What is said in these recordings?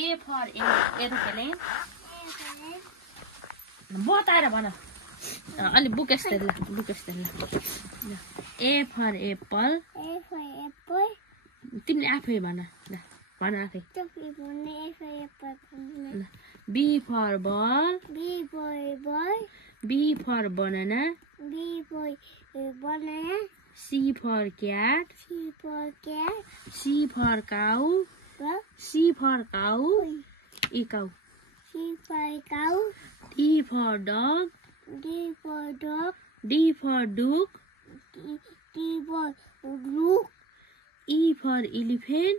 A for aeroplane. बताएर भन अलि बुक यस्तै ल A for apple. तिमीले आफै भन ल भन आफै B for ball. B for banana. C for cat. C for cow. C for cow. E cow. D for dog. D for duck. E for elephant.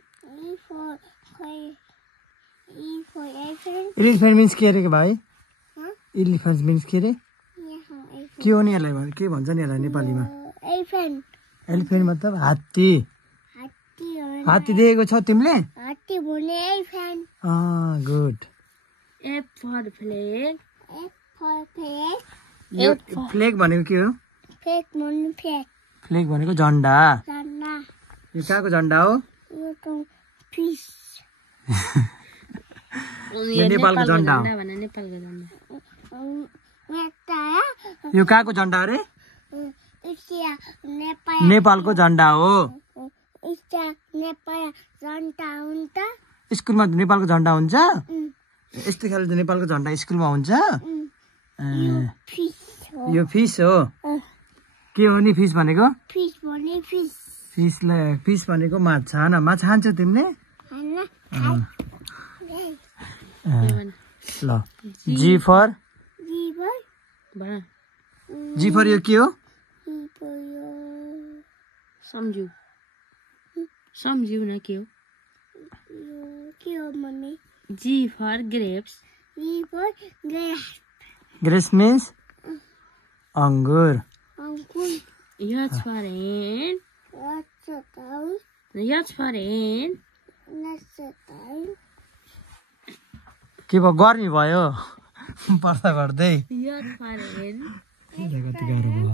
Elephant means के रे भाइ? Elephant means के रे? के हो नि यसलाई के भन्छ नि यसलाई नेपालीमा? Elephant मतलब हात्ती. हात्ती देखेको छ तिमीले? हात्ती भने elephant. Good. F for flag. यो फ्ल्याग भनेको के हो? फ्ल्याग भनेको झण्डा. यो कहाँको झण्डा हो? यो नेपालको झण्डा हो. यो कहाँको झण्डा अरे? नेपालको झण्डा हो. स्कुलमा नेपालको झण्डा हुन्छ? यस्तो खाले नेपालको झण्डा स्कुलमा हुन्छ? यो फिस हो. के हो नि फिस भनेको? फिस भनेको माछा. माछा खान्छौ तिमीले? ल G for यो के हो? सम्झ्यौ न के हो? G for grapes. Grapes means अंगुर. H for hen. H for hen. के भयो गर्मी भयो पर्दा गर्दै. H for hen. कति गाह्रो भयो.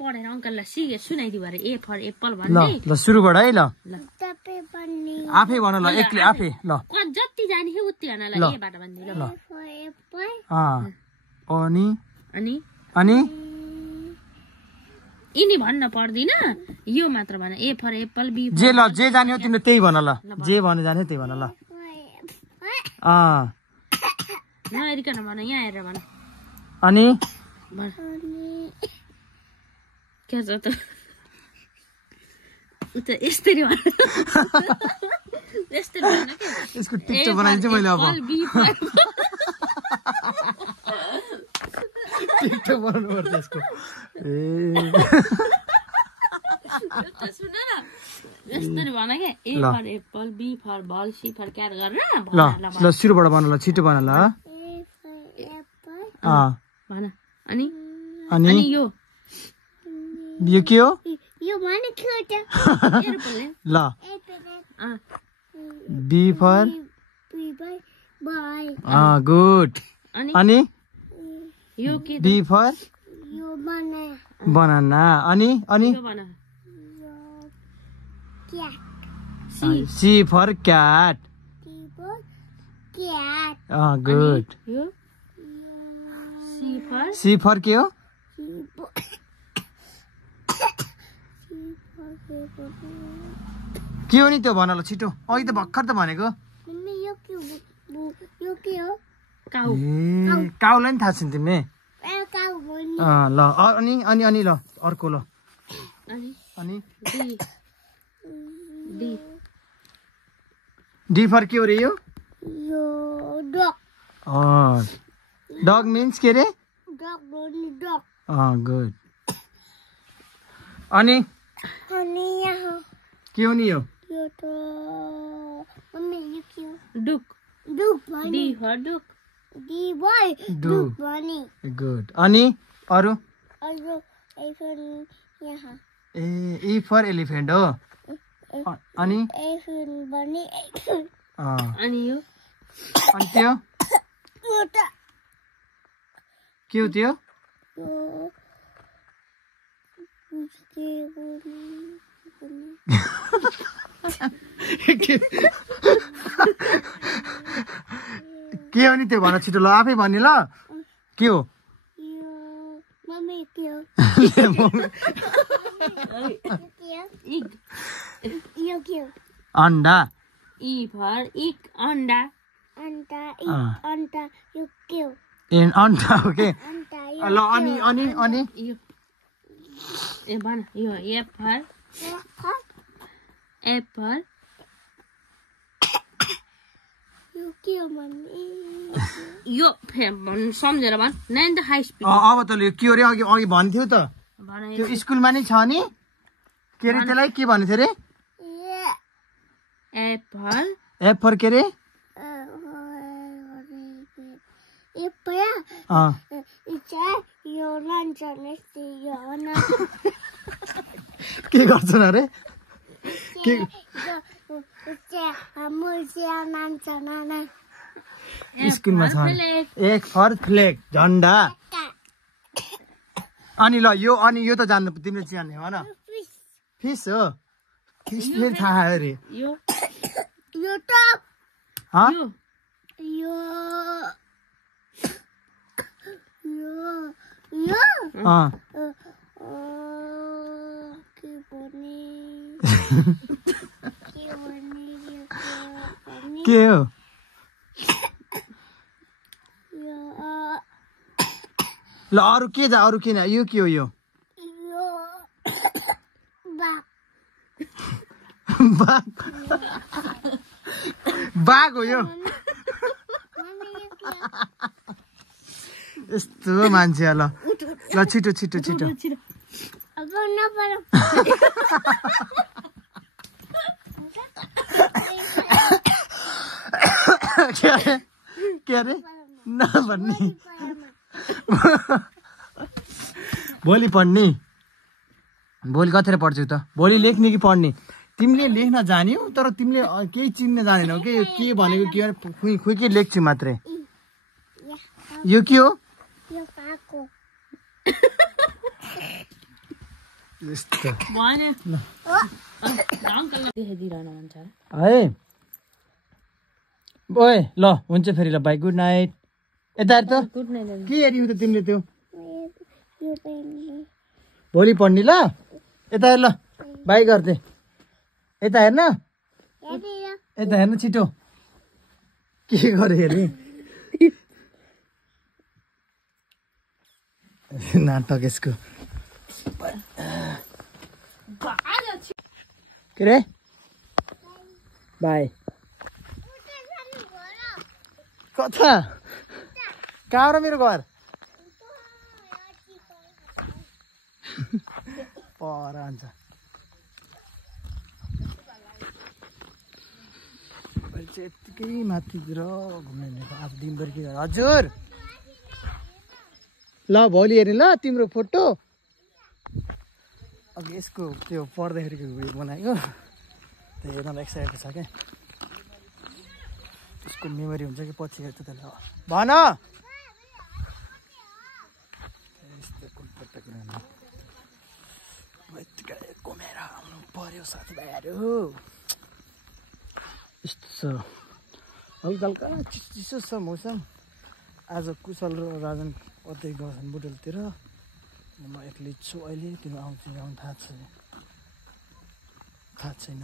पढेर अङ्कललाई सुनाइदियो अरे A for apple भन्दै. ल सुरुबाट है. ल आफै भन ल एकले आफै. ल जति जाने हो उति भन ल A बाट भन्दै ल. अनि यिनी भन्न पर्दैन यो मात्र भन A for apple. B जे जाने हो तिमीले त्यही भन ल. जे भन्नु जाने त्यही भन ल. नहेरिकन भन यहाँ हेरेर भन. अनि के छ त उता यस्तरी भन. यस्तरी भन के यसको टिकटक बनाइदिन्छु मैले अब. टिकटक बनाउनु पर्छ यसको. सुन न यस्तरी भन के A for apple. B for ball. C for cat गरेर ल सुरुबाट भन ल छिटो भन ल. भन अनि यो के हो? ल B for गुड. अनि यो के B for बनाना. अनि C for cat. Good. C for के हो? के हो नि त्यो भन ल छिटो. अघि त भर्खर त भनेको. काउलाई नि थाहा छ नि तिमीले? ल अनि ल अर्को ल. अनि D for के हो रे यो? डग मिन्स के रे? गुड. अनि के हो नि यो? डुक. D for duck. गुड. अनि अरु? E for elephant हो. अनि यो अनि त्यो के हो त्यो? के हो नि त्यो भन छिटो ल आफै भन्ने ल के हो यो मम्मी के हो इग यो के हो अन्डा ई फर इग अन्डा अन्डा अन्डा यो के हो ए अन्डा हो के अन्डा ल अनि अनि अनि यो ए भन यो एप्पल एप्पल यो के हो मम्मी यो भन सम्झेर भन नाइन द हाई स्पिड अब त ल के हो रे अघि अघि भन्थ्यो त भन त्यो स्कुलमा नै छ नि के रे त्यसलाई के भन्थ्यो रे एप्पल एप्पल के रे यो लन्च यो के गर्छन् अरे के स्कुलमा छ एक फर फ्लेग झन्डा अनि ल यो अनि यो त जान्नु तिमीले जान्ने हो न फिस हो फिसले थाहा अरे यो यो त हँ यो यो यो यो अँ के भने के हो ल अरू के जा अरू किन यो के हो यो बाघ बाघ हो यो यस्तो मान्छे ल ल छिटो छिटो छिटो अब नपरौ के अरे नभन्ने भोलि पढ्ने भोलि कतिखेर पढ्छौ त भोलि लेख्ने कि पढ्ने तिमीले लेख्न जान्यौ तर तिमीले केही चिन्न जानेनौ के यो के भनेको के खुइ खुइ के लेख्छु मात्रै यो के हो यो काको यस्तो भन अङ्कललाई देखाइदिइरहन भन्छ है ओए ल हुन्छ फेरि ल बाई गुड नाइट यता हेर त गुड नाइट के हेऱ्यौ त तिमीले त्यो यो पेन भोलि पढ्ने ल यता हेर ल बाई गर्थे यता हेर्न यता हेर्न छिटो के गरे हेर्ने नाटक यसको के रे बाई कता कहाँ र मेरो घर पर हुन्छ चाहिँ यत्तिकै माथितिर घुम्ने आज दिनभरि के हजुर ल भोलि हेर्ने ल तिम्रो फोटो अघि यसको त्यो पढ्दाखेरिको भिडियो बनाएको त्यो हेर्नलाई एक्साइटेड छ क्या त्यसको मेमोरी हुन्छ कि पछि हेर्छ त्यसलाई भन यत्तिकै घुमेर आउनु पर्यो साथीभाइहरू यस्तो छ हल्का हल्का चिसो छ मौसम आज कुशल र राजन कतै गछन् बुटलतिर म एक्लै छु अहिले तिमी आउँछ आउनु थाहा छैन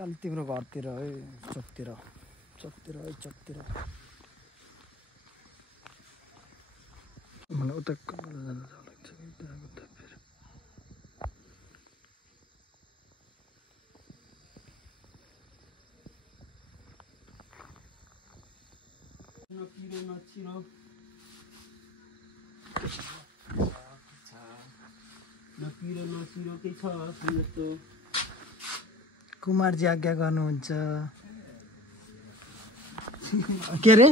काल तिम्रो घरतिर है चोकतिर मलाई उता कुमारजी आज्ञा गर्नुहुन्छ के रे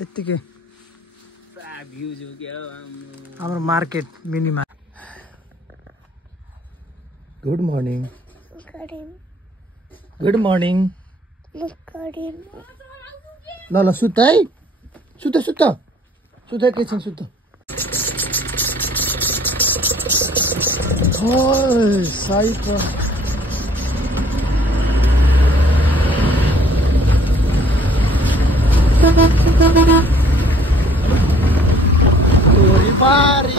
यत्तिकै हाम्रो market mini market good morning good morning ल ल सुत है सुत सुत सुत एकैछिन सुत सही त Pari.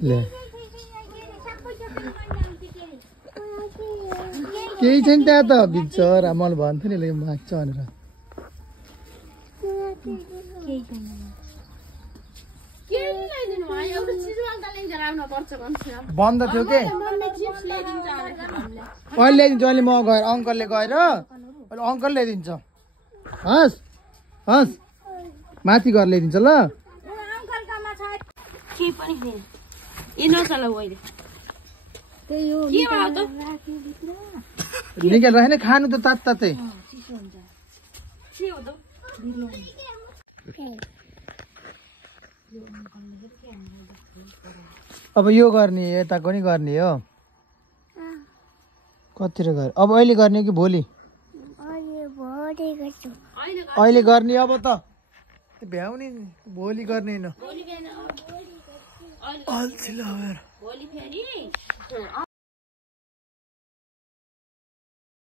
Le. केही छैन त्यहाँ त बिचरा मैले भन्थेँ नि माग्छ भनेर बन्द थियो के अहिले ल्याइदिन्छु अहिले म गएर अङ्कलले गएर अहिले अङ्कल ल्याइदिन्छ हस् हस् माथि गएर ल्याइदिन्छ ल निकाल राखेन खानु त तात तातै अब यो गर्ने यताको नि गर्ने हो कतिर गर्ने अब अहिले गर्ने कि भोलि अहिले गर्ने अब त भ्याउने भोलि गर्ने होइन